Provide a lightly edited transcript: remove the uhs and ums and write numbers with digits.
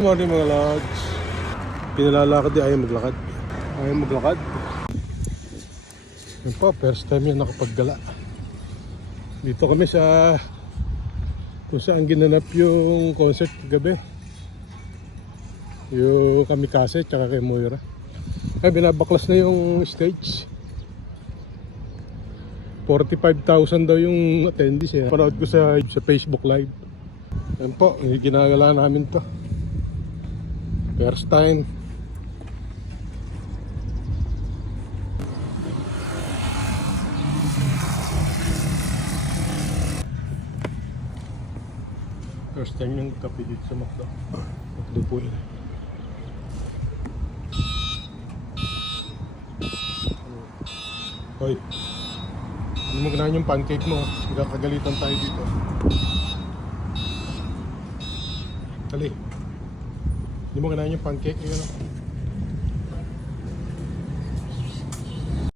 Good morning mga lods. Pinalalakad di ayaw maglakad. Ayaw maglakad. Yan po, first time yan nakapaggala. Dito kami sa kung saan ginanap yung concert gabi. Yung Kamikaze tsaka kay Moira. Ay, binabaklas na yung stage. 45,000 daw yung attendees eh. Panood ko sa Facebook Live. Yan po, ginagala namin to. First time. First time yung kape dito sa Macdo. Macdo po yun. Hoy, hindi mo ganahan yung pancake mo. Magkakagalitan tayo dito. Dali. Hindi mo ganahan yung pancake. Yun.